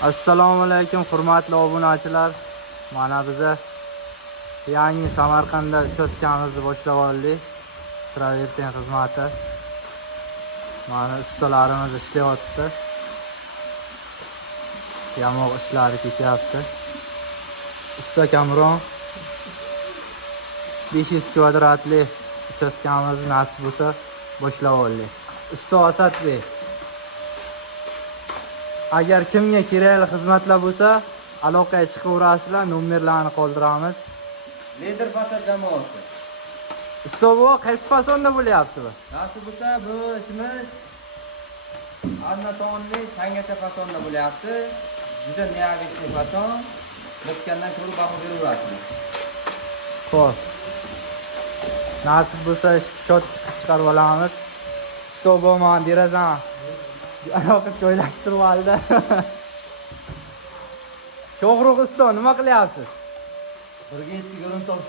Assalomu alaykum hurmatli obunachilar. Mana biza yangi Samarqandda uchastkamizni boshlab oldik. Traverten xizmati. Mana ustalarimiz ishlayapti. Yamoq ishlari ketyapti. Usta Kamron 500 kvadratli uchastkamizni nasib bo'lsa boshlab oldik. Usta Asadbek. Agar kimga kerakli xizmatlar bo'lsa, aloqaga chiqaverasizlar, nomerlarni qoldiramiz. Lider fasad jamoasi. Usta bu qaysi fasonda bo'lyapti bu? Nasib bo'lsa bu ishimiz arnatonli tangacha fasonda bo'lyapti. Juda neavishli fason. Bitgandan ko'ra baho beraverasizlar. Xo'p. Nasib bo'lsa chot chiqarib olamiz. Usta bu men derazan aloqa joylashtirib oldi. To'g'ri usta, nima qilyapsiz? 1 ga 7 ga o'rin topgan.